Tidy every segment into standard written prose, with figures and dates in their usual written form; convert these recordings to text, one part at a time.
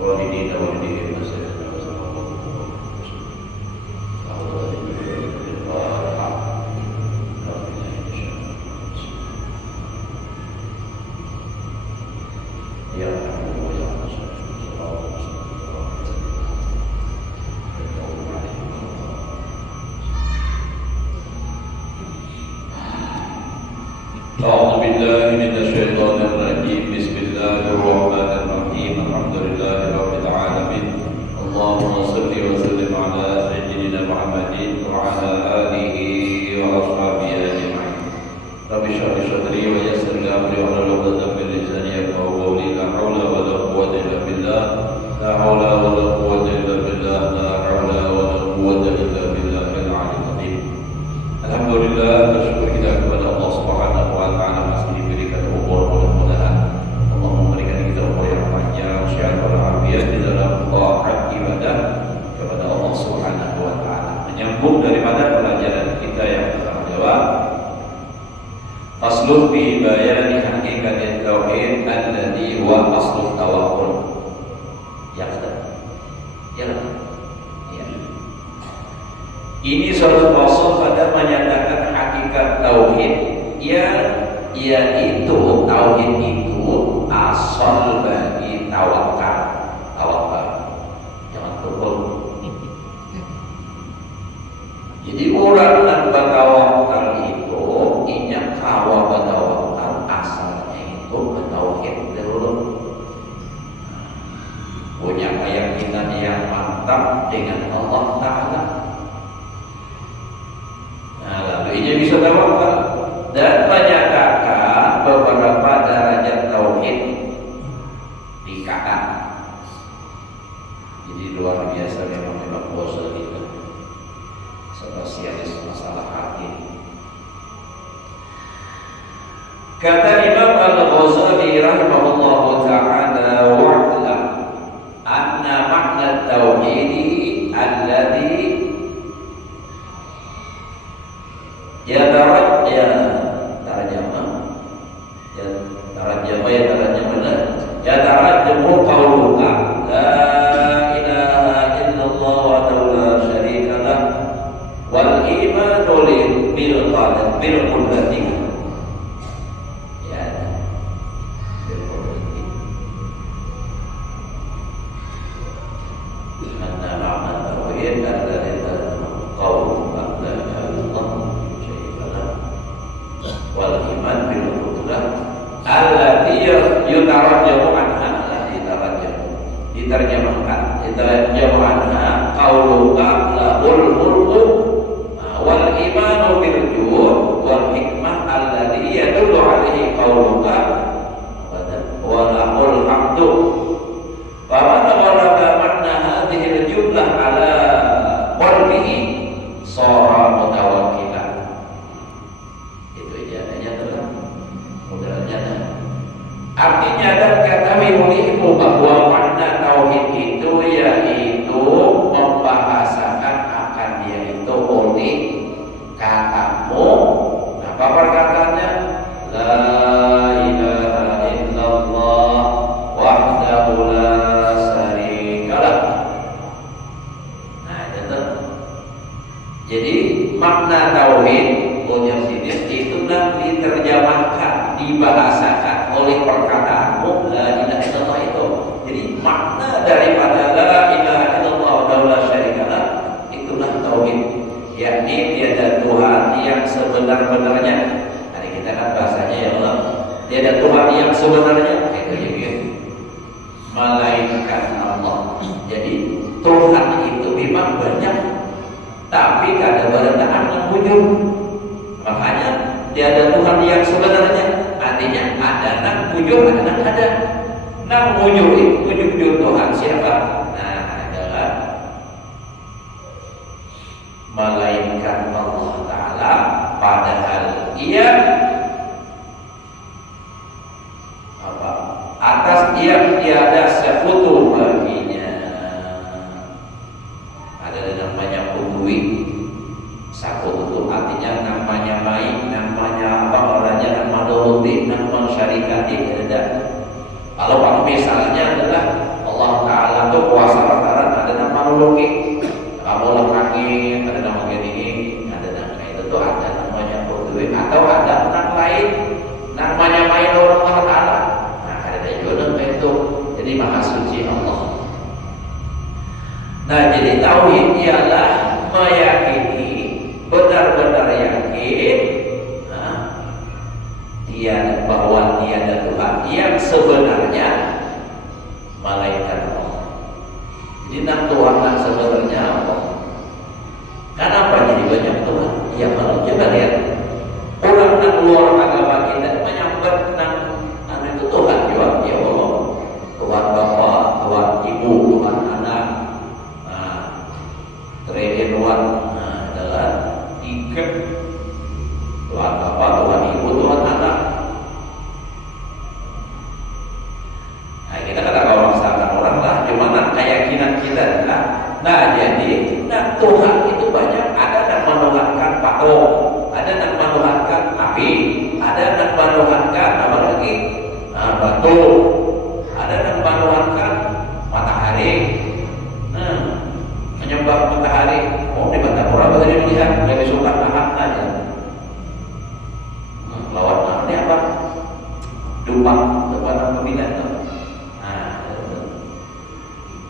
والدينا والديهم سيدنا أعوذ بالله من الشيطان الرجيم. بسم الله الرحمن الرحيم. الحمد لله رب العالمين. اللهم صل وسلم على سيدنا محمد وعلى آله وأصحابه أجمعين. رب اشرح لي صدري ويسر لي أمري واحلل عقدة من لساني يفقهوا قولي. لا حول ولا قوة إلا بالله. لا حول ولا قوة إلا بالله. لا حول ولا قوة إلا بالله العلي العظيم. Alhamdulillah, bersyukur kita kepada Allah Subhanahu wa taala masih diberikan umur, mudah-mudahan Allah memberikan kita umur yang panjang, sehat walafiat di dalam taat ibadah kepada Allah Subhanahu wa taala. Menyambung daripada pelajaran kita yang telah jawab. Fasluh fi bayani haqiqatit tauhid alladhi huwa aslu tawakkul. Ya kan? Ya kan? Ini suatu fasal pada menyatakan hakikat tauhid yang yaitu tauhid itu asal bagi tawakal. Tawakal, jangan tukul. Jadi orang yang bertawakal itu ingat kawa bertawakal asalnya itu bertauhid dulu. Punya keyakinan yang mantap dengan Allah Ta'ala. Ini bisa tawakal dan menyatakan beberapa derajat tauhid dikatakan. Jadi luar biasa memang puasa kita spesialis masalah hati. Kata Imam Al-Ghazali rahimahullahu ta'ala, wa'lam anna makna tauhidi alladhi yatarajjamu qawluka la ilaha illallah wa la syarika lah wal imanu bil qadar bil qudrati ya bil qudrati anna ma'na tauhid adalah qawluka la ilaha illallah wal iman bil qudrah allati yutarajjamu anha diterjemahkan anha qauluka lahul mulku wal imanu bil jud wal hikmah allati yadullu alaihi qauluka wa lahul hamdu wa man ghalaba makna hadhihi al jumlah ala qalbihi sara mutawakkilan. Artinya dan ketahui olehmu bahwa makna tauhid itu yaitu membahasakan akan dia itu oleh katamu. Apa perkataannya? La ilaha illallah wahdahu la syarikalah. Nah itu. Jadi makna tauhid itu diterjemahkan, dibahasakan oleh perkataanmu la ilaha illallah itu. Jadi makna daripada la ilaha illallah wa la syarikalah itulah tauhid, yakni tiada Tuhan yang sebenar-benarnya. Hari kita kan bahasanya ya Allah, tiada Tuhan yang sebenarnya itu juga melainkan Allah. Jadi Tuhan itu memang banyak, tapi kadang-kadang mengunjur. Makanya tiada Tuhan yang sebenarnya, artinya ada nang wujud, ada nang ada. Nang wujud itu wujud Tuhan siapa? Nah adalah melainkan Allah Ta'ala, padahal ia atas dia tiada sekutu baginya. Ada namanya kudui. Sekutu itu artinya namanya main, namanya apa orangnya, nama doroti, nama syarikati ada. Kalau misalnya adalah Allah Ta'ala tuh puasa lantaran ada nama nolongi, kamu lah angin, ada nama gini, ada nama itu tuh ada namanya berduit atau ada nama lain, namanya main orang Taala. Nah ada juga itu, jadi maha suci Allah. Nah jadi tauhid ialah meyakini, benar-benar yakin bahwa tiada Tuhan yang sebenarnya malaikat Allah. Jadi nak Tuhan yang sebenarnya Allah. Kenapa jadi banyak Tuhan? Ya kalau coba lihat orang yang luar agama kita menyambat nang itu Tuhan juga ya Allah. Tuhan Bapa, Tuhan Ibu, Tuhan Anak. Nah, Tuhan adalah tiga. Tuhan Bapa, Tuhan Ibu, Tuhan Anak. Nah kita kata memaksakan orang lah, dimana keyakinan kita adalah. Nah jadi, nah Tuhan itu banyak. Ada yang menuhankan patung, ada yang menuhankan api, ada yang menuhankan apa lagi batu, ada yang menuhankan matahari. Menyembah matahari. Oh di Batapura bisa dilihat, lebih suka nahan aja. Lawan namanya apa? Dupak, depan pemilihan tuh. Nah,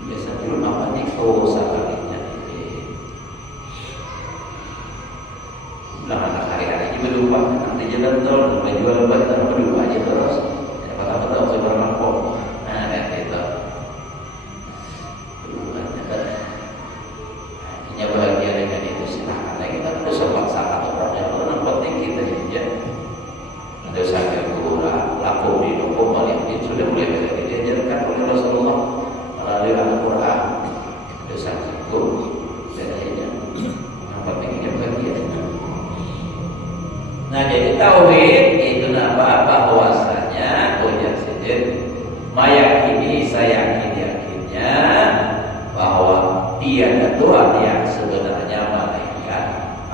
biasa dulu namanya salahnya. Bilang anak hari-hari ini berdupak, nanti jalan tol, jual batang berdua aja terus. Ya betul sebenarnya kok. Nah, kayak gitu. Hanya bahagia dengan itu silahkan. Kita ada sobat salah orang yang penting kita ya. Dosa kekurangan laku di hukum waliyin sudah mulai diajarkan oleh Rasulullah melalui Al-Quran. Dosa kekurangan bedanya apa pentingnya bagian. Nah jadi tauhid itu nama bahwasanya ujar sendiri meyakini saya yakinnya bahwa tiada Tuhan yang sebenarnya malaikat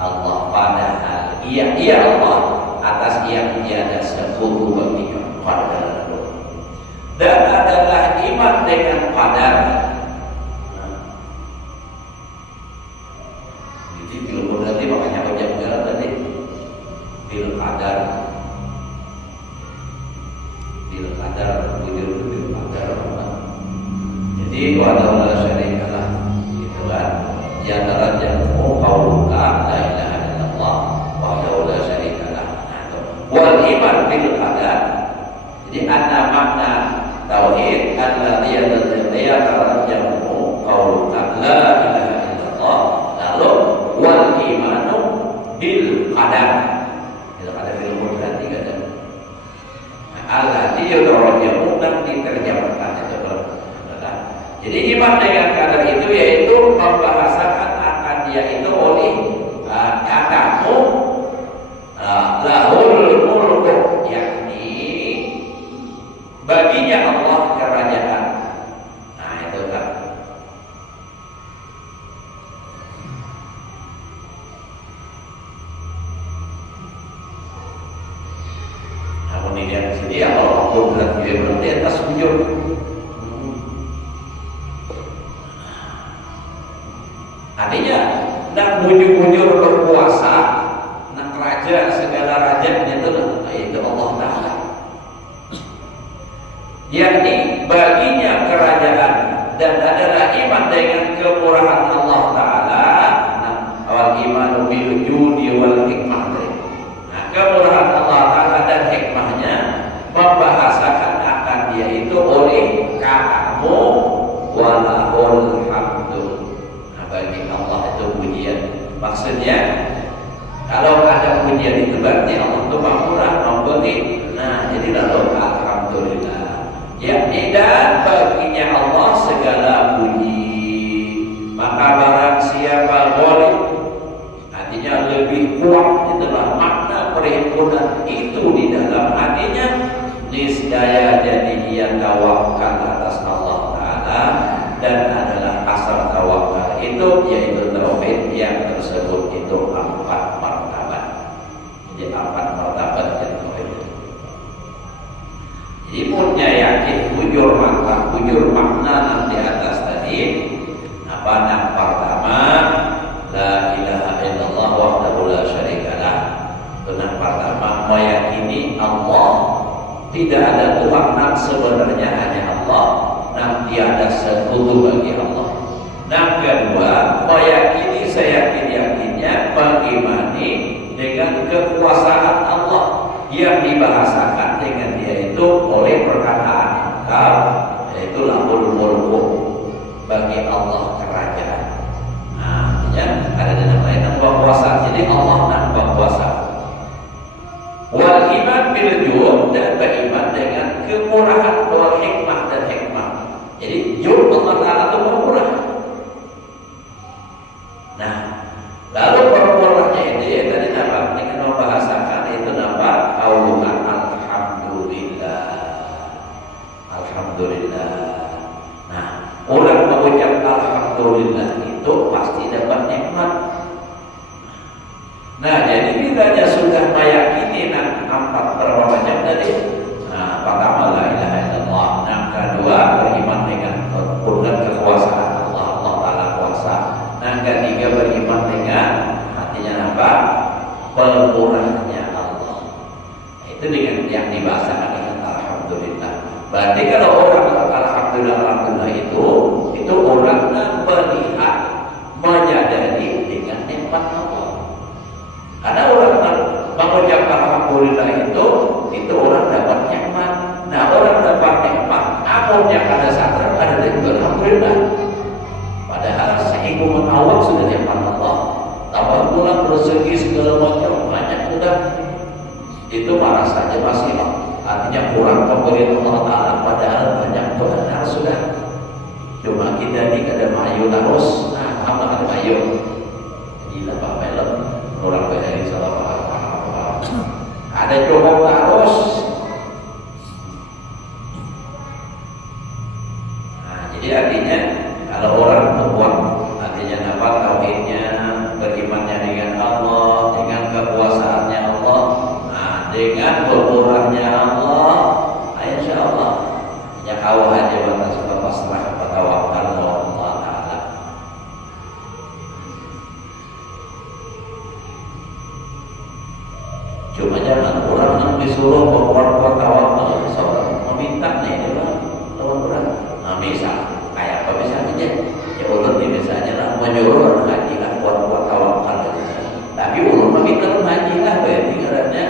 Allah, padahal ia Allah atas yang tiada sekutu baginya pada dan adalah iman dengan qadar. Jadi bil berarti makanya banyak jalan tadi bil qadar bil qadar. Jadi wala syarikalah gitu kan ya darajat qauluka la ilaha illallah wa la syarikalah. Wal iman bil qadar. Jadi ada makna tauhid alladzi yatarajjamu qauluka la ilaha illallah, lalu wal imanu bil qadar. Bil qadar bil berarti kata alladzi yatarajjamu dan diterjemahkan itu. Jadi iman dengan qadar itu yaitu membahasakan akan dia itu oleh katamu lahul mulku, yakni baginya Allah kerajaan. Nah itu kan. Namun ini yang sini ya Allah berarti dia berarti atas bujur. Artinya nak bujur-bujur berkuasa, nak raja segala raja itu Allah Ta'ala. Yakni baginya kerajaan dan adalah iman dengan kemurahan Allah Ta'ala. Nah, awal iman bil judi wal hikmah. Nah, kemurahan Allah Ta'ala dan hikmahnya membahasakan akan dia itu oleh katamu walahul hamdu. Nah, bagi Allah itu pujian. Maksudnya kalau ada pujian itu berarti Allah itu murah memberi. Nah, jadi lalu alhamdulillah. Yakni dan baginya Allah segala puji. Maka barang siapa boleh, artinya lebih kuat itulah makna perhimpunan itu di dalam hatinya. Niscaya jadi ia tawakal atas Allah Ta'ala dan adalah asal tawakal itu yaitu tauhid yang tersebut itu 4 martabat. Jadi 4 martabat yang tauhid. Jadi punya yakin bujur makna di atas tadi sebenarnya hanya Allah. Nah, tiada sekutu bagi Allah. Nah, kedua, meyakini seyakin-yakinnya mengimani dengan kekuasaan Allah yang dibahasakan dengan dia itu oleh perkataan kal, yaitu lahul mulku, bagi Allah kerajaan. Nah, artinya ada nama lain nama kuasa. Jadi Allah nama kuasa. Wal iman bil jud, dan beriman dengan kemurahan, wal hikmah dan hikmah. Jadi jud Allah Ta'ala itu murah. Nah, lalu permurahnya itu ya tadi nama dengan membahasakan itu nama qaulukan alhamdulillah. Alhamdulillah. Nah, orang mengucap alhamdulillah itu pasti dapat nikmat. Nah, jadi bilanya sudah meyakini empat berapa macam tadi. Nah, pertama la ilaha illallah. Nah, kedua beriman dengan kekuasaan Allah, Allah Ta'ala kuasa. Nah, ketiga beriman dengan artinya apa? Pemurahnya Allah. Nah, itu dengan yang dibahasakan dengan alhamdulillah. Berarti kalau orang alhamdulillah itu orang melihat, menyadari dengan nikmat Allah. Karena orang mengucap alhamdulillah itu orang dapat nikmat. Nah, orang dapat nikmat, namun yang ada sadar ada juga alhamdulillah. Padahal seinggung awal sudah nikmat Allah. Tambah pula rezeki segala macam banyak sudah. Itu marah saja masih artinya kurang pemberian Allah Ta'ala, padahal banyak benar sudah. Cuma kita ini kada mayu terus. Nah, apa kada mayu? Gila Pak Melem, orang dari salah paham. Ada cukup terus. Nah, jadi artinya kalau orang membuat artinya dapat tauhidnya, berimannya dengan Allah, dengan kekuasaannya Allah, nah, dengan pemurahnya Allah, nah, insya Allah ya kau aja batas pasrah bertawakal kepada Allah Ta'ala. Cuma jangan orang yang disuruh berbuat tawakal seorang meminta nih itu orang. Nah, misal kayak apa misalnya ya ulun ini misalnya lah menyuruh orang haji lah buat tawakal. Tapi ulun meminta orang haji lah berarti katanya.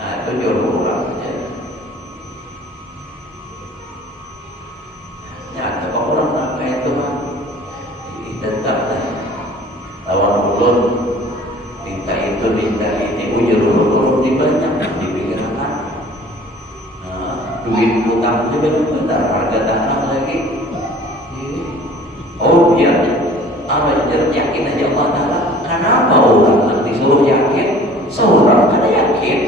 Nah, itu nyuruh orang aja. Nyata kok orang nak kayak Tuhan ini tetap lah lawan ulun minta itu minta ini ulun dibanyak dipikirkan. Nah, duit utang juga bentar harga tanah lagi. Oh biar apa aja yakin aja Allah Ta'ala. Kenapa orang nak disuruh yakin? Seorang kada yakin.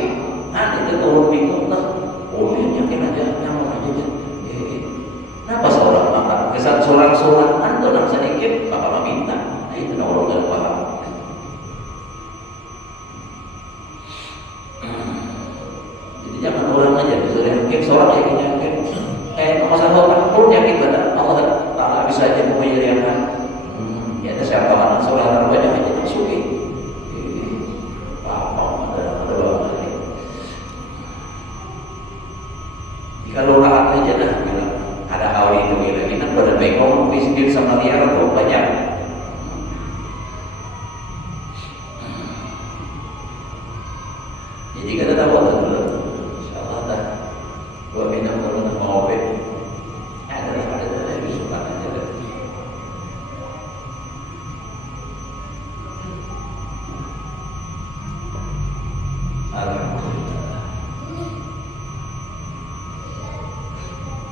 Nah, itu turun bingung lah. Oh yakin aja, nyaman aja. Kenapa seorang makan kesan surat-suratan itu nak sedikit bakal meminta. Nah, itu orang tidak paham. Jadi jangan orang aja disuruh yakin, seorang yakin. Kayak masalah orang pun yakin pada Allah Ta'ala bisa aja memuliakan. Ya ada siapa anak seorang terbanyak aja masukin. Apa ada. Jika lurah aja dah bilang ada hal itu gila kita pada bengkong miskin sama liar atau banyak. Jadi kita tahu dulu. Insyaallah dah. Gua minum dulu mau obat. Ada surat aja dah. Alhamdulillah.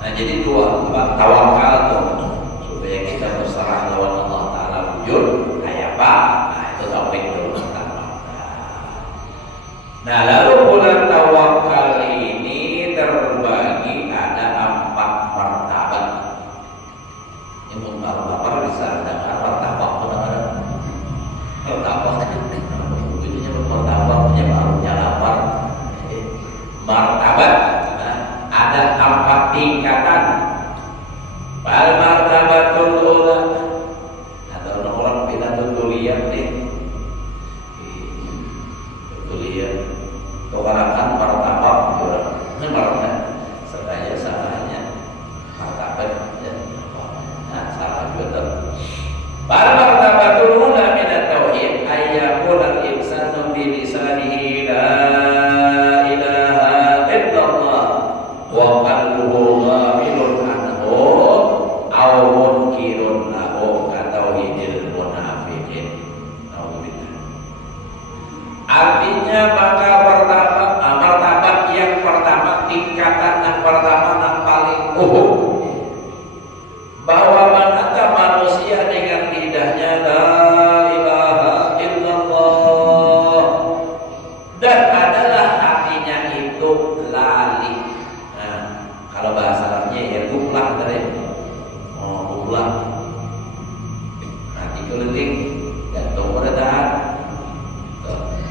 Nah, jadi dua tawakal tuh supaya kita berserah lawan Allah Ta'ala wujud kayak apa? Nah, itu tauhid dulu pertama. Nah, lalu bulan tawakal ini terbagi ada 4 martabat. Ini martabat bisa dengar martabat benar. Martabat itu martabat punya barunya lapar. Martabat ada 4 tingkatan. Bal martabatul ula. Ada orang bilang tulian nih. Tulian. Kewarakan martabat orang. Ini martabat. Sedaya salah munkirun lahu katauhidil munafiqin. Artinya maka martabat yang pertama, tingkatan yang pertama yang paling bahwa mengata manusia dengan lidahnya la ilaha illallah dan adalah hatinya itu lali. Nah, kalau bahasa Arabnya ya guplah tadi. Guplah. Hati keliling dan pada tahan.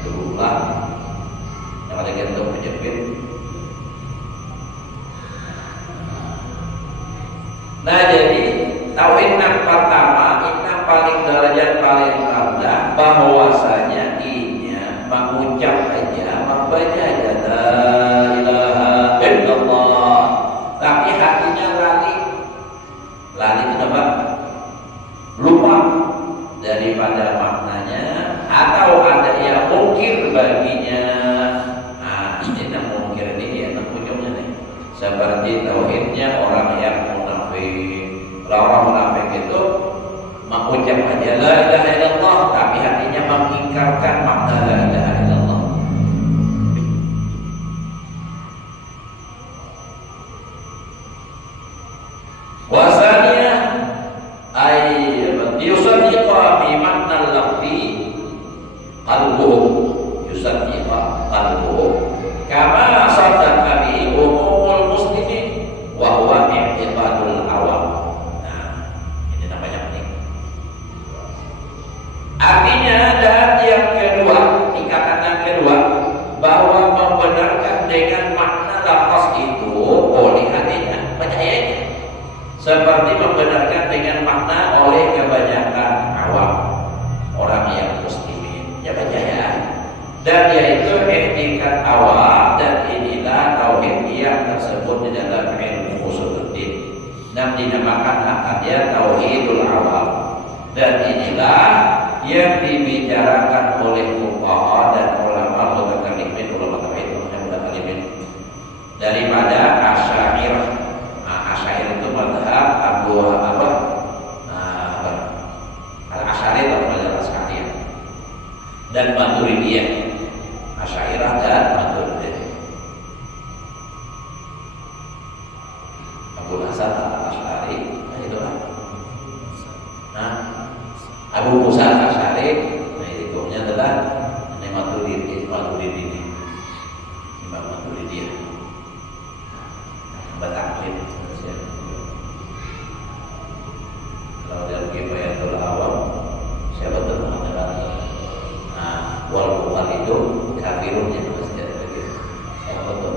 Guplah. Yang ada gantung menjepit. Nah, jadi tauhid yang pertama, yang paling derajat paling rendah, bahwasanya inya mengucap aja, membaca aja la ilaha illallah, tapi hatinya lali. Lali itu apa? Lupa daripada maknanya, atau ada yang mungkir baginya. Nah, ini yang mungkir ini ya, ujungnya nih. Seperti tauhidnya orang yang orang munafik itu mengucap aja la ilaha illallah tapi hatinya mengingkarkan makna la ilaha illallah. Wasanya ay yusaddiqa bi makna al-lafzi qalbuhu, yusaddiqa qalbuhu kama saddaqa bi umumul muslimin wa huwa i'tiqadul awam. Artinya, dan yang kedua, tingkatan yang kedua, bahwa membenarkan dengan makna lafaz itu oleh hatinya, percayanya, seperti membenarkan dengan makna oleh kebanyakan awam orang yang muslimin, ya percaya. Dan yaitu etikat awam, dan inilah tauhid yang tersebut di dalam ilmu usuluddin, yang dinamakan haknya tauhidul awam. Dan inilah yang dibicarakan oleh fuqaha dan ulama mutakallimin, ulama tauhid yang mutakallimin daripada Asy'ariyah. Asy'ariyah itu mazhab Abu Al-Asy'ari atau Al-Asy'ariyah dan Maturidiyah. Asy'ariyah dan Maturidiyah. Abu Hasan Al-Asy'ari itu kan. Abu Musa Al-Asy'ari, nah hukumnya adalah Maturidi ini, Imam Maturidi, Bataklid. Kalau dalam Kifayatul Awam, siapa tuh mengatakan, wal kufar itu kafirunnya masih ada lagi. Siapa tuh?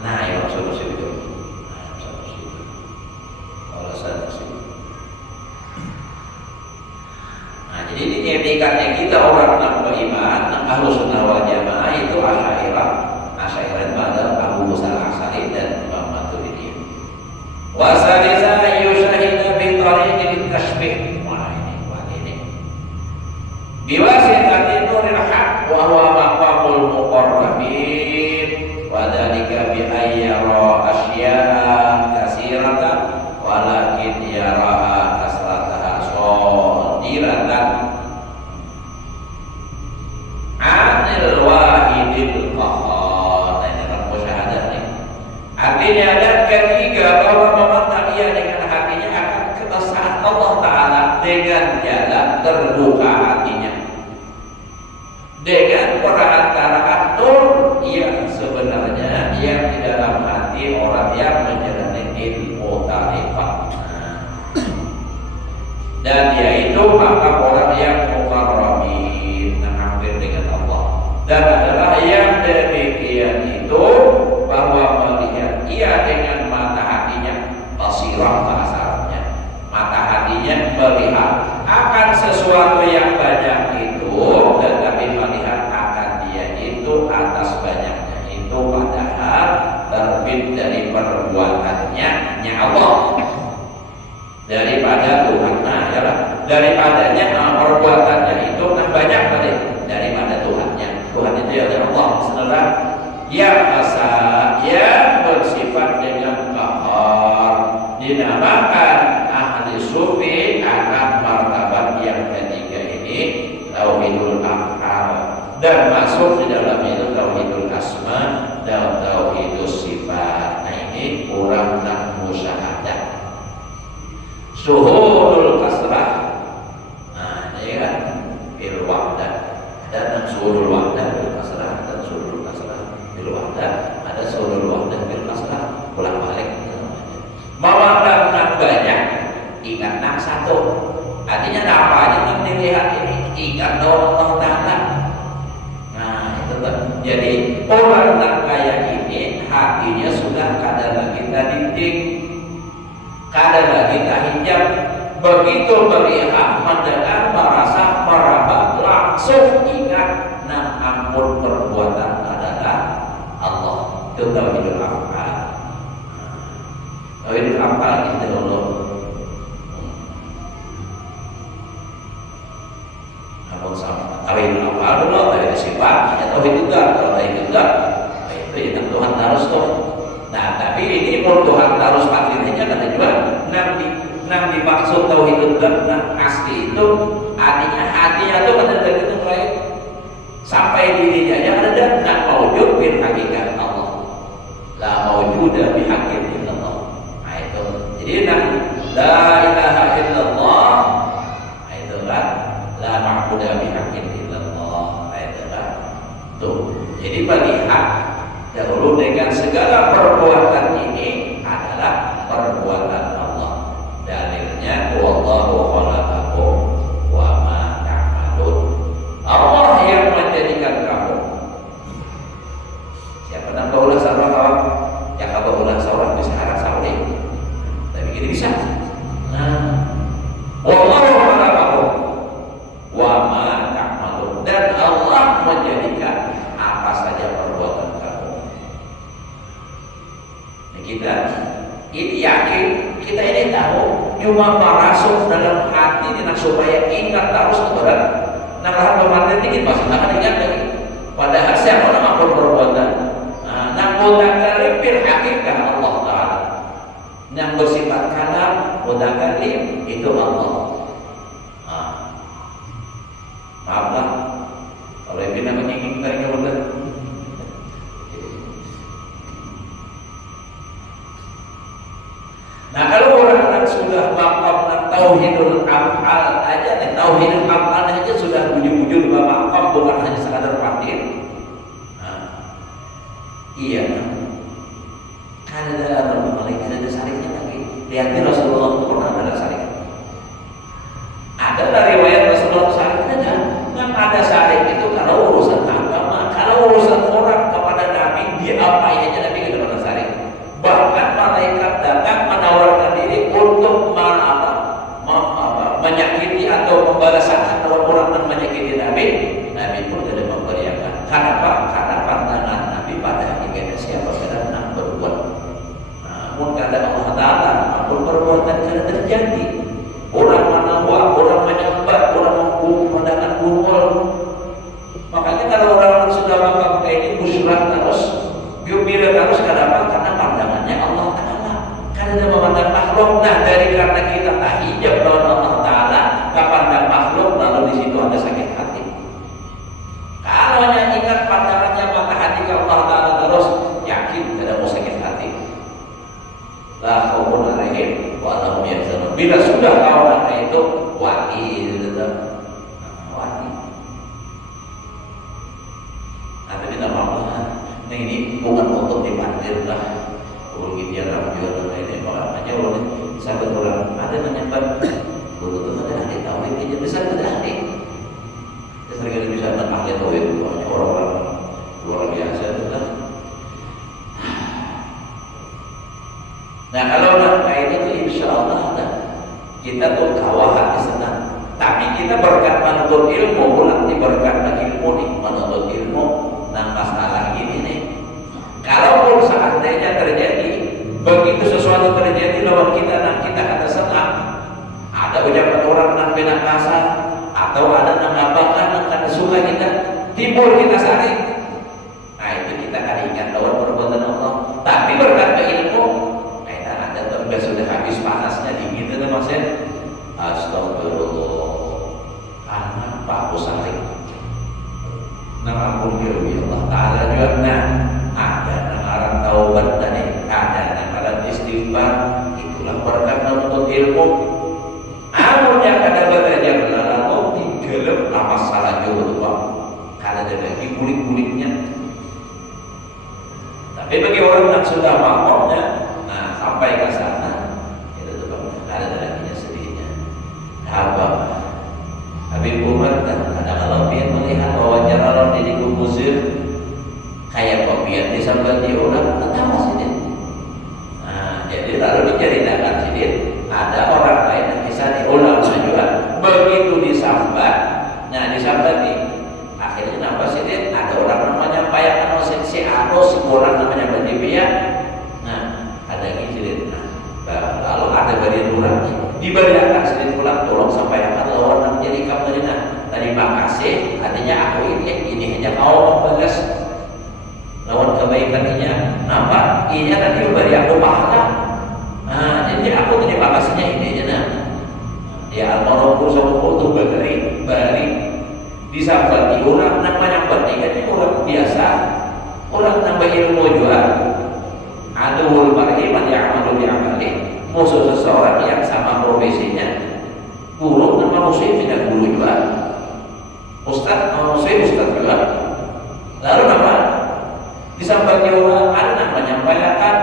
Nah, yang maksud itu. Alasan itu. Jadi ini etikatnya kita orang yang beriman, yang Ahlus Sunnah wal Jamaah itu Asy'ariyah pada Abu Musa Al-Asy'ari dan Imam Maturidi. Wa salisa yushahida bi tariqil tashbih. Wah ini. Biwasitati nuril haq wa huwa maqamul muqarrabin wa dzalika bi ayyara asya'a katsiratan walakin yaraha kasrataha shadiratan anil wahidil qahhar. Nah, ini kan musyahadah nih. Artinya dan ketiga bahwa memandang ia dengan hatinya akan kebesaran Allah Ta'ala dengan jalan terbuka hatinya dengan perantaraan nur yang sebenarnya yang di dalam hati orang yang menjalani ilmu tariqah, dan yaitu maka orang yang muqarrabin, hampir dengan Allah, dan adalah yang demikian itu bahwa melihat ia dengan mata hatinya, basirah bahasa Arabnya, mata hatinya melihat akan sesuatu yang banyak itu, tetapi melihat akan dia itu atas banyaknya itu, padahal terbit dari perbuatannya Allah daripada Tuhan. Nah, daripadanya perbuatannya itu kan banyak tadi daripada Tuhannya. Tuhan itu ya Allah sebenarnya yang asa, yang bersifat dengan qahar, dinamakan dan masuk di dalam itu tauhidul asma dan tauhidus sifat. Nah ini orang nak musyahadah suhudul kasrah. Nah ini kan bil wahdah, ada suhudul wahdah bil kasrah dan suhudul kasrah bil wahdah, ada suhudul wahdah bil kasrah. Bolak balik mawadah nak banyak, ingat nak satu. Artinya apa aja yang dilihat ini ingat Allah Ta'ala. Nah itu kan. Jadi orang nak kayak ini hatinya sudah kada lagi tadiding, kada lagi tahijab. Begitu melihat, mendengar, merasa, meraba, langsung ingat nah ampun perbuatan adalah Allah. Itu tauhidul afal. Tauhidul afal itu Allah. Namun sama tauhidul afal dulu, tauhidul sifat, ya tauhidul dzat. Kalau tauhidul dzat, itu ya Tuhan harus tuh. Nah tapi ini pun Tuhan harus akhirnya kata juga nang dimaksud tauhidul dzat nang asli itu artinya hatinya tuh kata begitu mulai sampai dirinya aja ada nang maujud bil hakikat Allah, la maujuda bi hakikat Allah. Nah itu jadi nang la ilaha illallah, nah itu kan la ma'budu bi hakikat illallah. Nah itu kan tuh. Jadi melihat dahulu dengan segala perbuatan ini adalah perbuatan Allah. Dalilnya wallahu khalaqakum wa ma ta'malun. Allah yang menjadikan kamu. Siapa nak ulah sarwa kawan? Ya kalau ulah sarwa bisa harap sauli. Tapi gini bisa. Nah, wallahu khalaqakum wa ma ta'malun, dan Allah menjadikan apa saja perbuatan kamu. Nah, kita ini yakin, kita ini tahu, cuma merasuk dalam hati ini supaya ingat terus kepada narahan pemandan dikit masih akan ingat lagi. Padahal siapa nama perbuatan? Nah, mutakalim bil hakikat Allah Ta'ala. Yang bersifat kalam mutakalim itu Allah. Nah, maaflah kalau yang bina menyinggung tadinya benar. Nah kalau orang sudah maqam tauhidul af'al aja, tauhidul af'al aja sudah bujur-bujur maqam, bukan hanya sekadar batin. Nah, iya, kan ada malaikat, ada syariknya lagi. Lihatnya Rasulullah itu pernah ada syarik. Ada dari riwayat Rasulullah syarik aja. Yang ada syarik itu kalau urusan agama, kalau urusan orang kepada Nabi, dia apa aja Nabi tidak pernah syarik. Bahkan malaikat datang menawarkan diri untuk menyakiti atau membalaskan kalau orang yang menyakiti Nabi. Nabi pun tidak memberiakan. Kenapa? Karena pandangan Nabi pada hakikatnya siapa yang nak berbuat. Namun kata Allah Ta'ala, apapun perbuatan yang terjadi, orang menawar, orang menyambat, orang mendangan gumul. Makanya kalau orang sudah makam kayak ini musyrak terus, gembira terus, kenapa? Karena pandangannya Allah Ta'ala. Karena dia memandang makhluk. Nah dari karena kita tak hijab lawan Allah Ta'ala, pandang makhluk, lalu di situ ada sakit hati. Kalau hanya ingat pandangannya mata hati ke Allah Ta'ala terus, yakin tidak mau sakit hati. La khaufun 'alaihim wa la hum yahzanun. Bila sudah kau nak itu wati tetap wati. Nah tapi tidak apa-apa. Nah ini bukan untuk dipandir lah. Kalau dia orang jual ini makanya orang sahabat orang ada menyambat guru itu ada ahli tauhid, dia besar ada ahli. Besar kita bisa ada ahli tauhid, banyak orang-orang luar biasa itu kan. Nah kalau nak kayak itu insya Allah kita tuh kawah hati senang. Tapi kita berkat menuntut ilmu, bukan berkat ilmu nih, menuntut ilmu. Nah masalah ini nih, kalaupun seandainya terjadi, begitu sesuatu terjadi lawan kita, nah kita kata senang, ada ucapan orang yang benar kasar, atau ada nama bangga yang kata suka kita, timbul kita sari. Nah itu kita akan ingat lawan perbuatan Allah. Tapi berkat ilmu, sudah habis panasnya dingin itu maksudnya. Astagfirullah, anak Pak Usari. Nama sudah makomnya, nah sampai ke sana itu tuh ada lagi sedihnya. Apa? Habib Umar dan ada kalau dia melihat wawancara orang di kubusir kayak kopian di sambil diulang, tahu sih dia. Nah, jadi lalu diceritakan sih ada orang lain yang kisah diulang juga. Begitu disambat, nah disambat nih, akhirnya nambah sih dia. Ada orang namanya payakan si Ado, si orang namanya Bandivia. Nah, ada yang sih. Nah, lalu ada barian orang diberiakan sedikit pulang tolong sampaikan lawan menjadi kabarina. Terima kasih, artinya aku ini hanya kau membalas lawan kebaikannya. Nampak? Iya tadi beri aku pahala. Nah, jadi aku terima kasihnya ini aja nah. Ya almarhum Rasulullah itu bari disabati orang namanya pentingnya orang biasa, orang nambah ilmu juga. Adul mar'i man ya'malu bi'amali. Musuh seseorang yang sama profesinya. Guru nama musuh tidak guru juga. Ustaz nama musuh ustaz juga. Lalu apa? Disabati orang ada namanya payakan.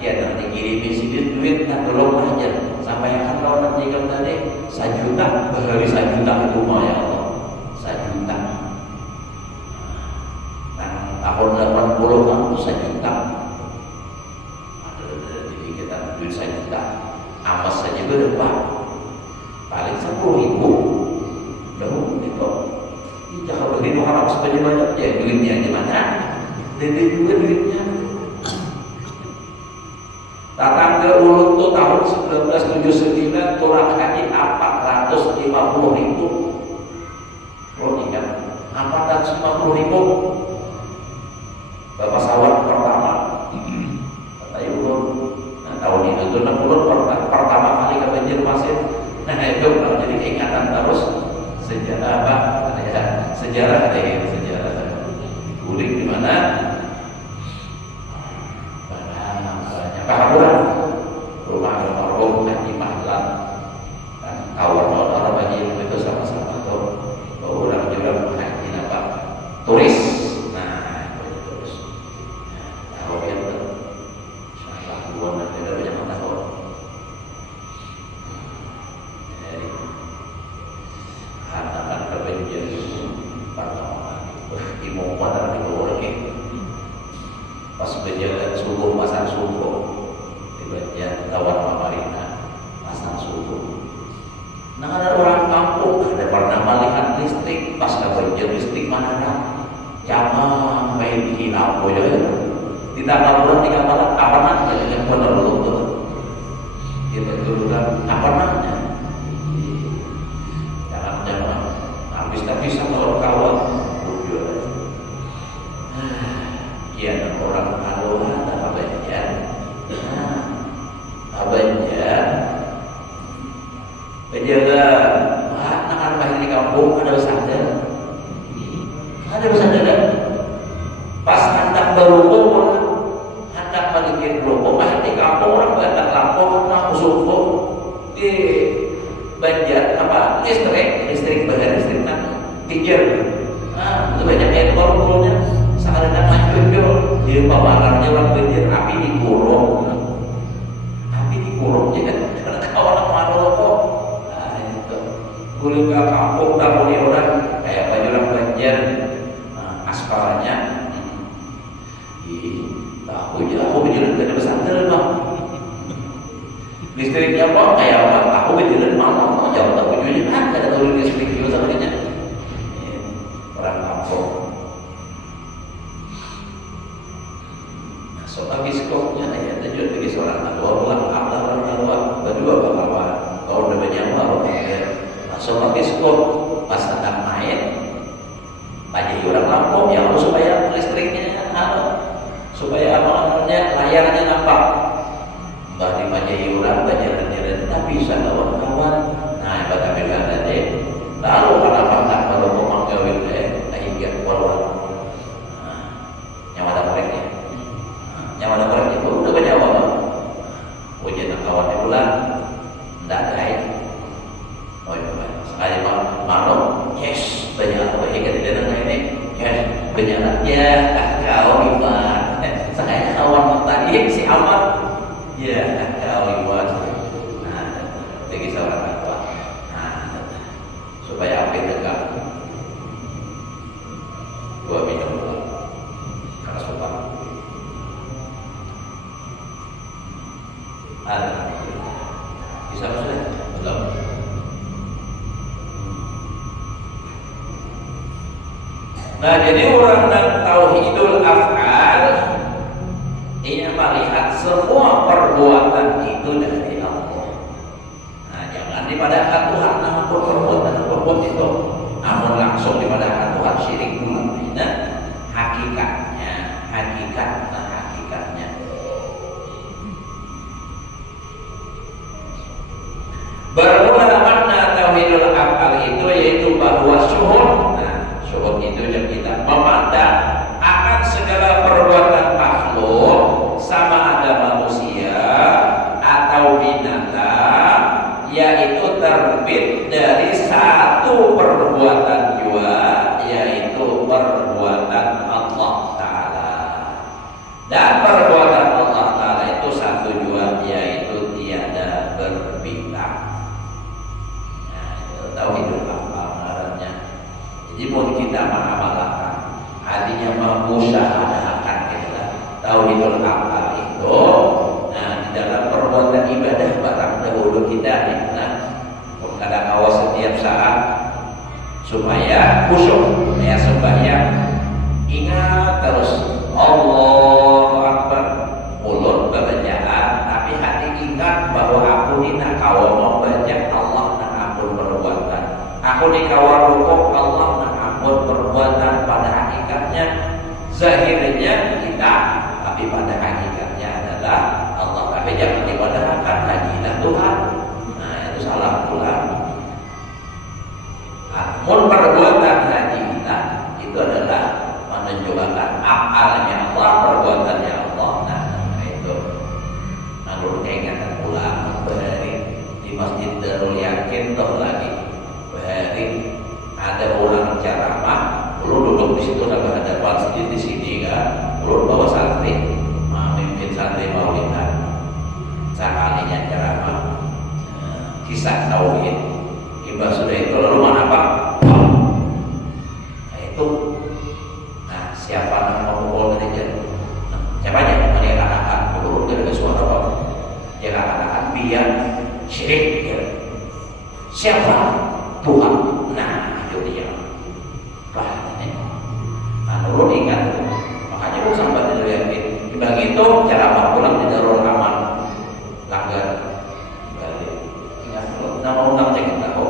Ya nanti kirimi sedikit duit dan tolong aja sampaikan kalau nanti kan tadi 1 juta bahari 1 juta itu mah ya Allah 1 juta. Nah tahun 80 kan 1 juta ada jadi kita duit 1 juta amas saja berapa paling 10.000 jauh itu jangan begini harap sebanyak-banyak ya duitnya gimana jadi juga duitnya. Datang ke Ulut tuh tahun 1979 turun haji 450.000. Kalau ingat 450.000 Bapak sawat pertama kata Ulut. Nah tahun itu tuh Ulut pertama kali ke Banjarmasin. Nah itu jadi keingatan terus sejarah apa? Sejarah ulik di mana? Pahamuran rumah almarhum Haji Mahlan dan kawan orang Haji itu sama-sama tuh orang juga haji apa turis. Nah itu turis. Tahu ya tuh. Salah dua nanti ada banyak tahun. Jadi anak-anak berbenjir pertama imam pada di bawah ini pas berjalan subuh pasang subuh ya kawan Mamarina pasang subuh. Nah ada orang kampung ada pernah melihat listrik pas kebanjir listrik mana ada jangan main bikin apa ya ditambah bulan 3 malam apa nanti yang benar betul kita dulu kan apa namanya jangan habis tapi sama kawan bujur ya orang kalau ada banyak penjaga anak-anak lahir di kampung ada pesantren pas hendak berhukum hendak balikin berhukum lahir di kampung orang banyak kampung karena usul di Banjar apa listrik bayar listrik kan tijar itu banyak ekor-ekornya sekarang maju dia pamanarnya orang Banjar api dikurung ya kan kawan malu kok. Nah itu boleh ke kampung tahun orang kayak baju orang Banjar aspalnya aku berjalan ke pesantren bang listriknya bang kayak apa aku berjalan mau jauh tak ujungnya ada turun listrik juga sama dia orang kampung. Nah soal biskopnya ya tujuan bagi seorang tua pulang orang tua berdua bapak tahun namanya baru soal biskop pas hendak main banyak orang Lampung yang harus supaya listriknya supaya apa namanya layarnya nampak mbak di Majai orang bajaran tapi bisa lawan kawan. Nah pada bila tadi lalu kenapa tak baru memanggil hingga keluar nyawa mereka itu udah banyak apa ujian kawannya pulang tidak ada oh itu kan sekali malu yes banyak apa hingga tidak ada ini yes banyak ya kau iman saya kawan tadi bagi seorang tua. Nah, supaya apa tegak gua minum dulu karena suka ada bisa sudah belum. Nah, jadi orang yang tauhidul af'al ini melihat semua perbuatan itu dari Allah. Nah, jangan dipadahkan Tuhan namun perbuatan itu, namun langsung dipadahkan Tuhan syirik dulu. Nah, hakikatnya. Bermula makna tauhidul af'al itu yaitu bahwa syuhud. Nah, syuhud itu yang kita memandang akan segala perbuatan makhluk, sama ada manusia atau binatang, yaitu terbit dari satu perbuatan jua, yaitu perbuatan Allah Ta'ala. Dan perbuatan Allah Ta'ala itu satu jua, yaitu tiada berbilang. Nah, itu tauhidul af'al ngarannya. Jadi mau kita mengamalkan, artinya mengusahakan kita tauhidul af'al itu. Nah, di dalam perbuatan ibadah barang dahulu kita nah, kadang awas setiap saat supaya khusyuk, supaya sembahyang ingat terus Allahu Akbar, mulut bacaan tapi hati ingat bahwa aku ini nak kawa membaca Allah nak ampun perbuatan, aku ini kawa rukuk Allah nak ampun perbuatan. Pada hakikatnya zahirnya kita, tapi pada hakikatnya adalah Allah. Tapi jangan dipadahkan hadilah Tuhan. Nah, itu salah pula. Namun perbuatan hadilah itu adalah menunjukkan afalnya Allah, perbuatannya Allah. Nah, itu menurut ingatan ulama bahari di Masjid Darul Yakin toh lagi bahari ada orang ceramah, lu duduk di situ sampai ada masjid di sini kan, lu bawa santri, memimpin santri maulidan, sekalinya ceramah, kisah tauhid, ibadah sudah itu lalu mana pak? Nah itu, nah siapa yang mau pukul gereja? Nah, siapanya? Dia katakan, dulu dia ada suara apa? Dia katakan biar syirik ya. Siapa? Tuhan. Nah itu dia. Nah, nurun ingat tuh. Makanya lu sampai dilihatin. Dibagi itu cara pulang di Darul Aman. Langgar. Balik. Ingat lu. Nama undang jangan tahu.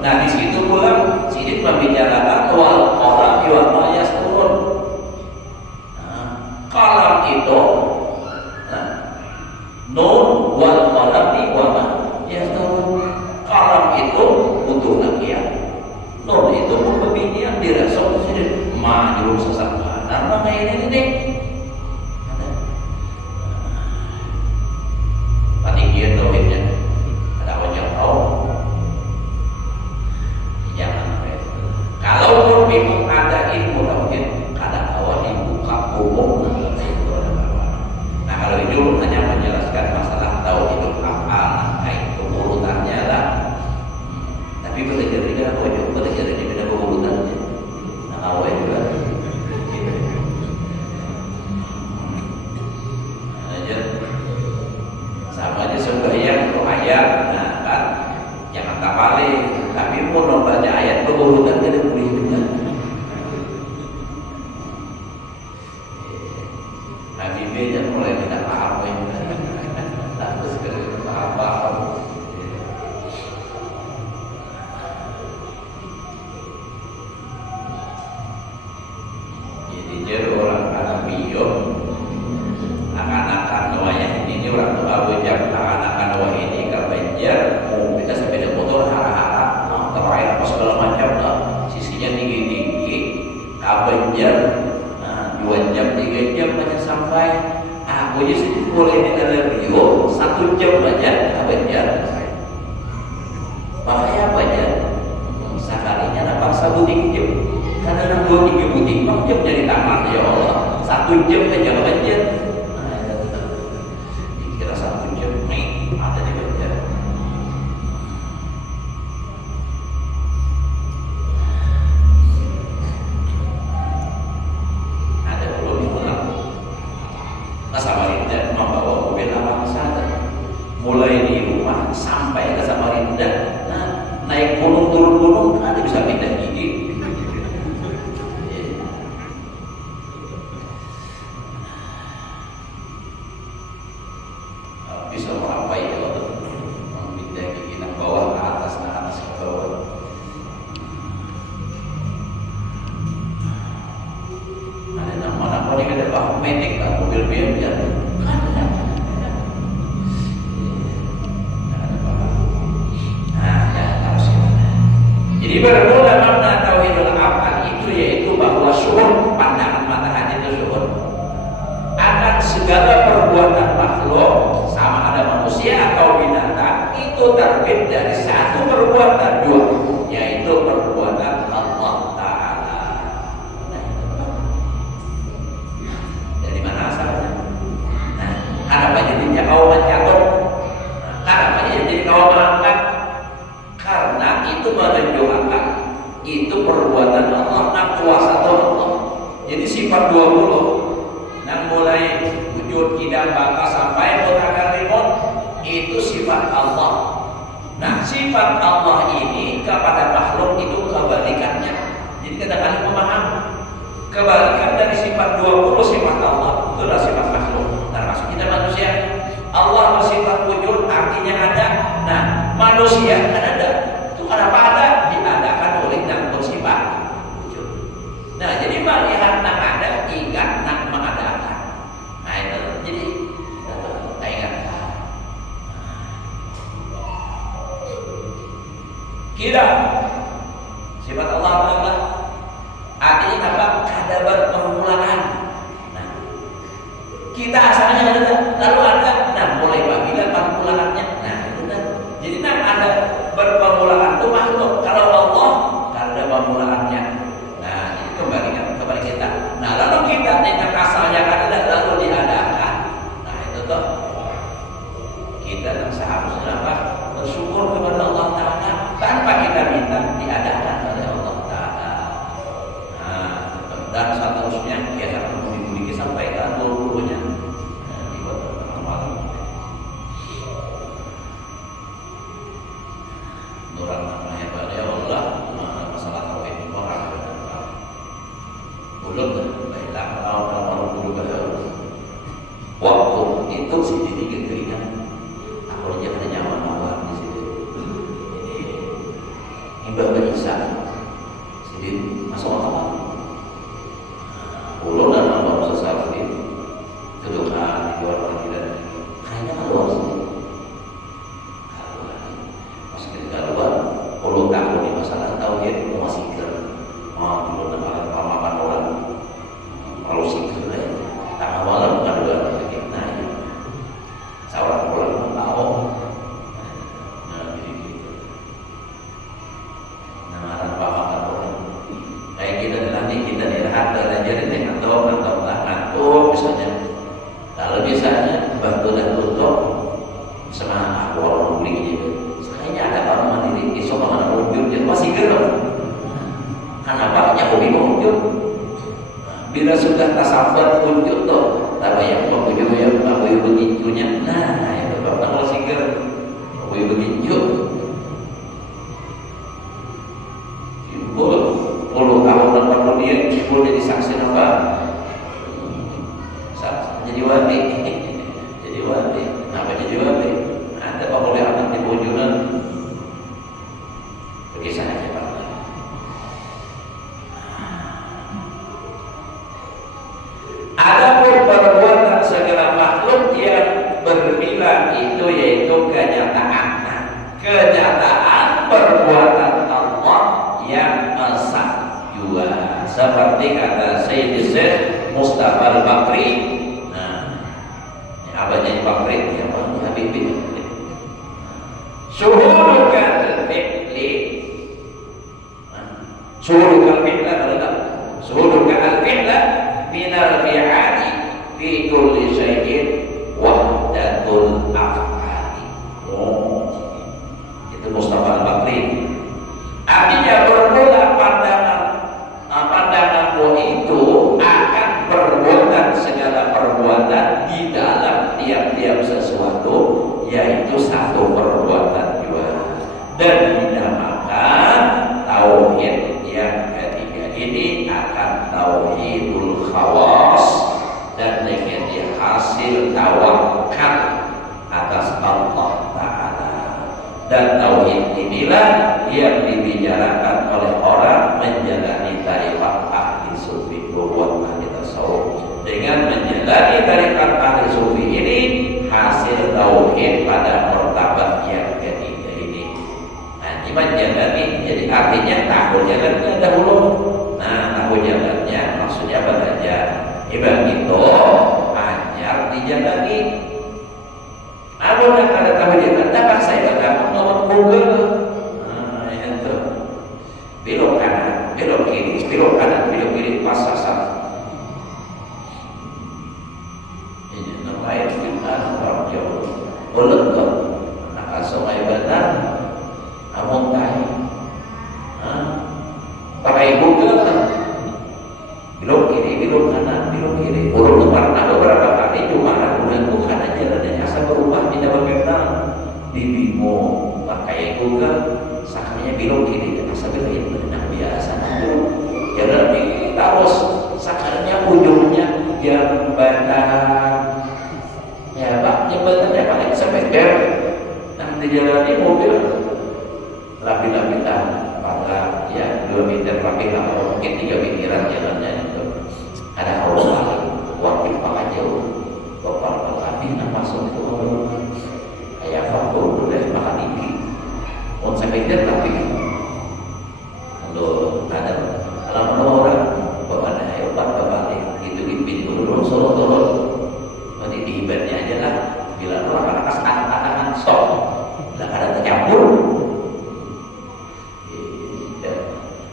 Nah di situ pulang Sidin membicarakan wal qalam wa ma yasturun. Nah, qalam itu nun wal qalam wa ma yasturun. Qalam itu butuh nakian, nun itu pun begini yang dirasuk Sidin majrur sesama. Nama kayak ini patinggian tauhidnya ada wajah tahu. Kalaupun memang ada ilmu tauhid, kadang awal dibuka umum itu ada apa. Nah kalau itu hanya menjelaskan masalah tauhidul af'al, nah itu urutannya lah. Tapi belajar ini kan wajib belajar ini beda urutannya. Nah awal juga. Aja sama aja sembahyang untuk ayat, nah kan jangan tapali. Tapi mau membaca ayat berurutan tidak boleh juga. Habibnya mulai tidak paham ya. Terus tidak paham. Jadi jadi orang anak biom, anak-anak wayah ini orang tua bujang, anak-anak wayah ini kebanjir, mau kita sepeda motor harap-harap. Terakhir apa segala macam lah, sisinya tinggi-tinggi, kabanjar, nah 2 jam 3 jam aja sampai. Aku aja sedikit boleh di dalam Rio 1 jam aja kabanjar. Makanya apa aja? Sekalinya nampak 1 jam, karena 2-3 butik 4 jam jadi tamat ya Allah. 1 jam aja kabanjar. satu jernih ada di Banjar. Ada belum pulang ke Samarinda membawa mobil Avanza, mulai di rumah sampai ke Samarinda. Nah, naik gunung turun gunung ada bisa pindah gigi. Bisa merampai kalau pindah gigi nang bawah ke atas, nah atas ke bawah. Ada nama apa nih ada bahu metik kan mobil BMW ada. Jadi bermula makna tauhidul af'al itu yaitu bahwa syuhud, pandangan mata hati itu syuhud akan segala perbuatan makhluk, sama ada manusia atau binatang, itu terbit dari satu perbuatan dua, yaitu perbuatan Allah Ta'ala. Dari mana asalnya? Nah, kenapa jadinya kau mencatat? Kenapa jadi kau mengangkat? Karena itu menunjukkan itu perbuatan Allah, nah kuasa Allah. Jadi sifat 20 yang mulai wujud kidam baka sampai mutakallimun itu sifat Allah. Nah sifat Allah ini kepada makhluk itu kebalikannya. Jadi kadang-kadang memahami kebalikan dari sifat 20 sifat Allah itu adalah sifat makhluk, termasuk kita manusia. Allah bersifat wujud artinya ada. Nah manusia kan ada. Itu kenapa ada? Diadakan oleh yang bersifat wujud. Nah jadi melihat yang ada, ingat yang mengadakan. Nah itu jadi ingat. Kira sifat Allah adalah artinya apa? Ada permulaan. Nah kita asalnya ada, lalu ada. Nah mulai bila permulaannya. Nah itu kan. Jadi ada berpermulaan itu makhluk. Kalau Allah kan ada permulaannya. Nah ini kembalikan kepada kita. Nah lalu kita dengan asalnya kan ada lalu diadakan. Nah itu tuh kita seharusnya apa? Bersyukur kepada Allah Ta'ala tanpa kita minta diadakan oleh Allah Ta'ala. Nah dan seterusnya kita akan memiliki sampai ke 20-nya. Orang namanya pada Allah masalah tauhid orang belum baiklah kalau dulu pada waktu itu si diri kekeringan aku aja ada nyaman awal di situ imbang berisa si diri masuk apa belum dan baru sesuatu kedukaan di luar panggilan kayaknya keluar sih. Kalau takut di masalah tauhid masih ker, mau dulu nama pamakan orang, kalau sikir lah, tak malam bukan dua lagi, nah, seorang orang tahu, nah jadi gitu, nama pamakan orang, kayak kita nanti kita dilihat belajar dengan atau ngantuk misalnya, kalau misalnya bantu dan tutup, sama aku orang beli gitu. Ada orang mandiri, esok mana wujud dia masih gerak. Karena banyak hobi wujud. Bila sudah tasawuf wujud tuh, tak banyak wujud yang wujud begitunya. Nah, itu bapak masih gerak. Wujud begitu. Simbol 10 tahun lepas dia, simbol jadi saksi apa? Jadi wali. Jadi wali. Apa jadi wali? Ada apa boleh anak di wujudan? Kisah aja Pak. Adapun perbuatan segala makhluk yang berbilang itu yaitu kenyataan. Kenyataan perbuatan Allah yang esa jua. Seperti kata Sayyid Syekh Mustafa Al-Bakri. Nah, abadnya Bakri ya Pak Habibie. Syuhudukal fi'li. Syuhudukal fi'la adalah syuhudukal fi'la minal fi'ali fi kulli syai'in wahdatul Dan tauhid inilah yang dibicarakan oleh orang menjalani tarikat ahli sufi buat ahli tasawuf. Dengan menjalani tarikat ahli sufi ini hasil tauhid pada martabat yang ketiga ini. Nah, ini menjalani, jadi artinya tahu jalannya dahulu. Nah, tahu jalannya maksudnya belajar. Ibarat itu hanya dijalani. Apa yang ada tahu jalan? Dapat saya katakan melawan Google. Nah, itu belok kanan, belok kiri, belok kanan, belok kiri, pas sasar. Ini namanya kita orang Jawa. Boleh tuh, nak sungai benar, among tahi. Pakai Google, belok kiri, belok kanan, belok kiri. Belum pernah beberapa kali cuma bulan bukan aja dan asal berubah tidak berkenal di Bimo pakai Google sakanya belok kiri dan asal belok itu benar biasa jalan di terus sakarnya ujungnya jembatan ya Pak, jembatannya paling semeter nanti jalan di mobil lapis-lapisan pangkat ya 2 meter lapis atau mungkin 3 meteran jalannya itu ada Allah waktu pakai jauh bapak lapis yang masuk itu kayak faktor udah makan tinggi on semeter tapi untuk ada kalau orang bapak ada ayo pak balik itu di pintu dulu solo turun nanti di ibaratnya aja lah bila orang anak katakan stop nggak ada tercampur.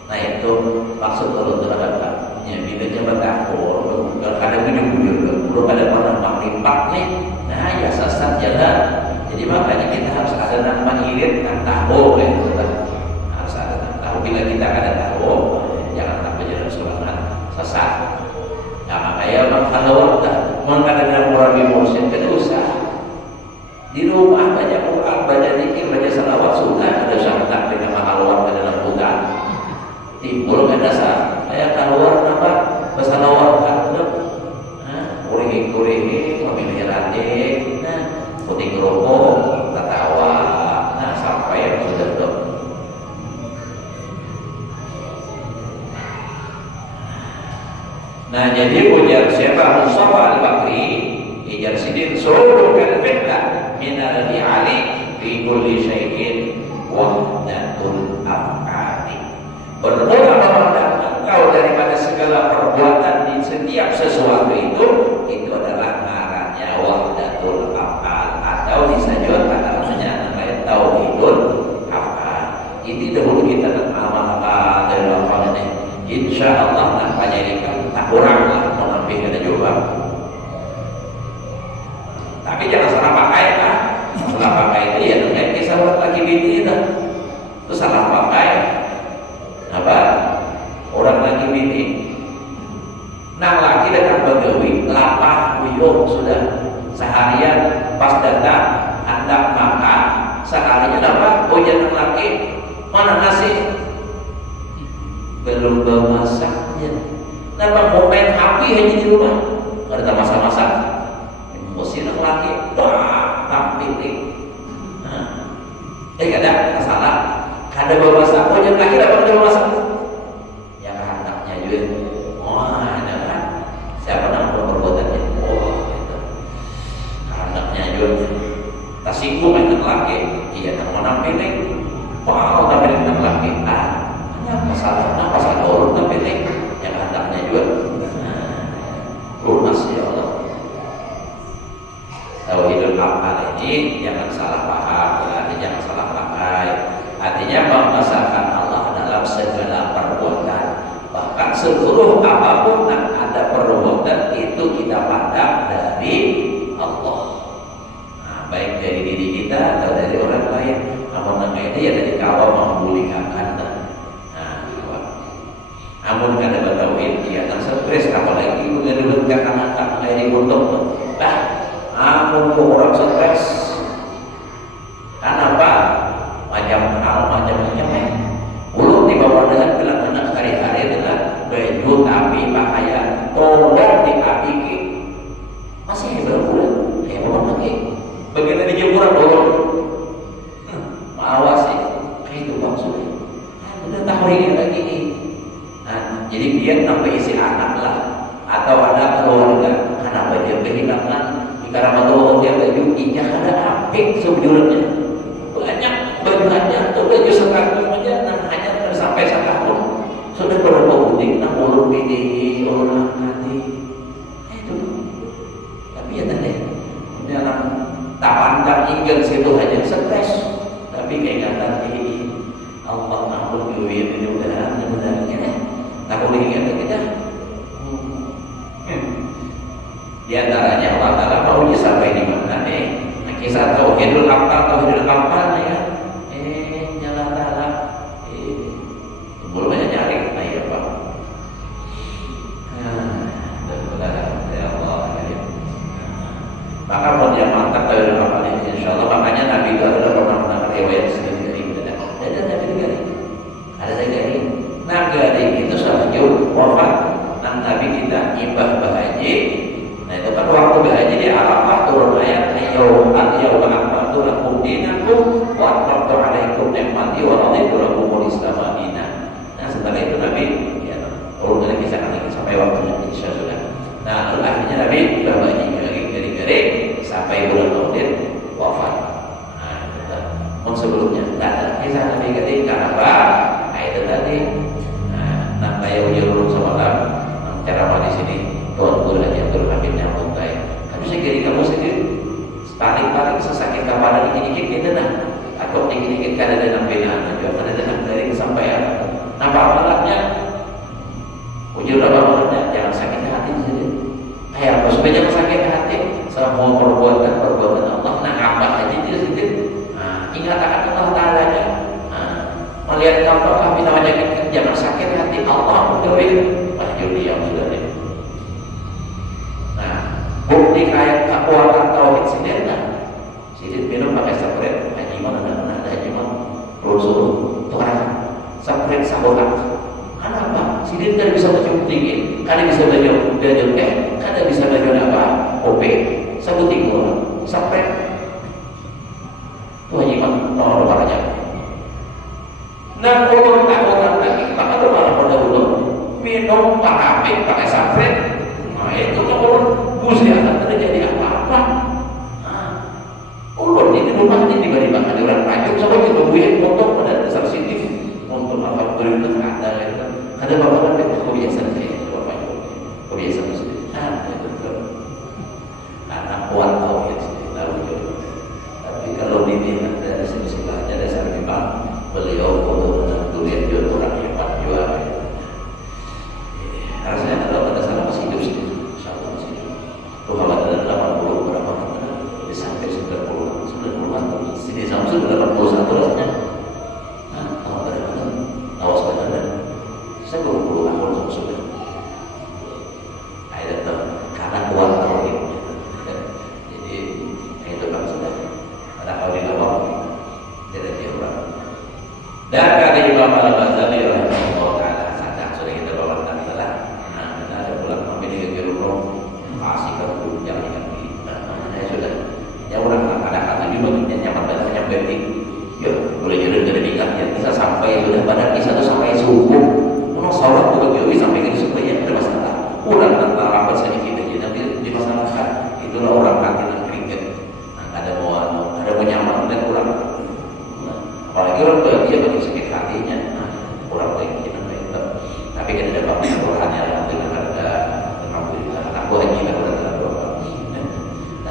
Nah itu maksud kalau terhadap ya bila jabat dapur ada ujung-ujung belum ada pernah limpak nih nah ya sesat jalan. Jadi makanya kita harus ada nama irit dan tahu gitu kan. Harus ada tahu. Bila kita ada tahu jangan sampai jalan sulangan sesat. Nah makanya kalau mengadakan orang di mursyid itu usah di rumah baca Quran, baca zikir, baca salawat sudah ada syarat dengan halawat ke dalam hutan timbul kan dasar saya keluar nama bersalawat kan kuring-kuring memilih ranjing putih kerupuk tertawa nah sampai yang sudah dong. Nah jadi ujar siapa Mustafa Al-Bakri ijar sidin suruhkan fitlah minal bi'ali fi kulli syai'in wahdatul af'ali bermula memandang engkau daripada segala perbuatan di setiap sesuatu itu adalah ngarannya wahdatul af'al atau disajud namanya tauhidul af'al. Ini dahulu kita amalkan dari lapangan ini insyaallah nampaknya ini kan tak kurang lah mengambil kena jawab tapi jangan salah pakai lah salah pakai itu ya dengan kisah orang laki bini itu salah pakai apa orang laki bini nang laki datang begawi lapah uyuh sudah seharian pas datang hendak makan sekalinya dapat hujan nang laki mana nasi belum masaknya kenapa mau main api hanya di rumah nggak ada masak-masak emosi nang laki tak pilih kadang salah ada bawa masak hujan laki dapat bawa masak yang anaknya juga wah ada kan siapa nama perbuatannya itu anaknya juga tak singgung dengan laki iya tak mau nampilin wow tapi dengan laki apa salah orang tapi ini yang hendaknya juga lunas ya Allah. Tauhidul af'al ini jangan salah paham berarti jangan salah pakai artinya mengesahkan Allah dalam segala perbuatan bahkan seluruh apapun yang ada perbuatan itu kita pandang dari Allah baik dari diri kita atau dari orang lain namun itu ya dari kawan membulikan namun kada bertauhid dia tak stres apalagi itu ngedulutkan anak-anak kayak dibutuh namun orang stres kenapa macam-macam belum dibawa dengan bilang anak hari-hari dengan baju tapi pakaian tolong diapiki masih hebat pula hebat lagi bagaimana di jemuran tolong saking sejujurnya banyak baju hajat tuh baju sekakus aja nang hajat sampai setahun sudah berapa butik nang ulun pilih ulun nanti itu tapi ya tadi dalam tak pandang ingin situ hanya stres tapi keingetan ini Allah ampun gue mudah-mudahan mudah-mudahan tak boleh ingat kita di antaranya Allah Ta'ala maunya sampai di mana nih kisah tauhidul akal ya nyala Ta'ala belum banyak nyari nah ya Pak ya Allah maka buat yang mantap tauhidul akal ini insya Allah makanya Nabi itu adalah pernah mendengar riwayat sendiri dari ada Nabi Garing ada Garing nah Garing itu selaju wafat dan Nabi kita nyibah bahaji. Nah itu kan waktu bahagia di Arafah turun ayat yauma akmaltu lakum dinakum wa atmamtu alaikum ni'mati wa raditu lakumul Islam dinan. Nah setelah itu Nabi ya turun dari kisah ini sampai waktunya insya sudah. Nah lalu akhirnya Nabi bahagia garing sampai bulan Maulid wafat. Nah itu kan sebelumnya tidak ada kisah Nabi garing kenapa? Nah itu tadi. Nah kayak ujung semalam ceramah di sini. Tuan Guru Haji Abdul Hamid yang muntai. Tapi saya kira kamu sendiri paling sesakit kapanan dikit-dikit kita dah. Atau dikit-dikit kada ada nampilan, juga kada ada dari kesampaian. Nampak malamnya, ujung apa malamnya jangan sakit hati sendiri. Kayak apa supaya jangan sakit hati? Semua perbuatan Allah nak apa aja dia sendiri. Ingat akan Allah Taala nya. Melihat kamu kami namanya jangan sakit hati Allah menjauhi wahyu dia sudah ada. Bukti kayak kekuatan tauhid sendiri kan sidit minum pakai spray haji mana ada haji mana suruh tukar spray sabotan kenapa sidit kan bisa mencium tinggi kan bisa belajar kan bisa belajar apa kopi sabut tinggi spray itu haji mana nomor warnanya nah kalau takutan lagi maka itu malah pada ulun minum pakai spray nah itu kalau Gusti akan terjadi apa-apa. Ulun ini rumahnya tiba-tiba ada orang racun sampai kita buat potong pada dasar sensitif untuk alhamdulillah ada bapak dan kebiasaan saya bapak kebiasaan sendiri. Anak kuat tauhid sendiri tahu juga. Tapi kalau dilihat dari sisi ada dasar memang beliau untuk tulisan dia orang hebat juga. Rasanya kalau ada salah masih hidup sendiri. Kalau ada 80 berapa kan sampai 90 sini Samsung 81 rasanya. Nah, kalau ada kan awas benar saya baru 10 tahun Samsung. Ada tuh karena kuat tauhid. Jadi itu kan sudah ada kalau di bawah tidak diurang. Dan kata Imam Al-Ghazali rahimahullah taala sadar sudah kita bawa tadi lah. Nah, ada pulang memilih ke rumah masih kerja yang ini, saya sudah ya orang kadang-kadang juga nyaman banget nyampe ya boleh jadi dari nikahnya bisa sampai sudah pada kisah itu sampai subuh mau sholat juga bisa sampai ke subuh ya ada masalah kurang antara rapat sedikit aja nanti di masalahkan itulah orang kaki dan keringet ada mau nyaman dan kurang apalagi orang bahagia bagi sakit hatinya kurang baik kita baik tapi kita dapat Qurannya dengan harga Alhamdulillah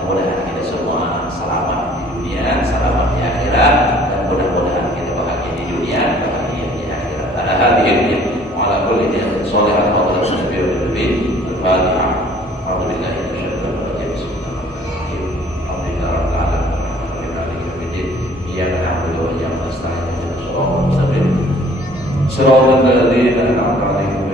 mudah-mudahan kita semua selamat di dunia, selamat di akhirat, dan mudah-mudahan kita bahagia di dunia, bahagia di akhirat. Ada hadirnya, wala kulli niyatin sholihah wa la tasbihu bil Al-Fatihah. Alhamdulillah ya syukur kepada Bismillahirrahmanirrahim. Alhamdulillah rabbil alamin. Alhamdulillah rabbil iyyaka na'budu wa iyyaka nasta'in. Shiratal ladzina an'amta 'alaihim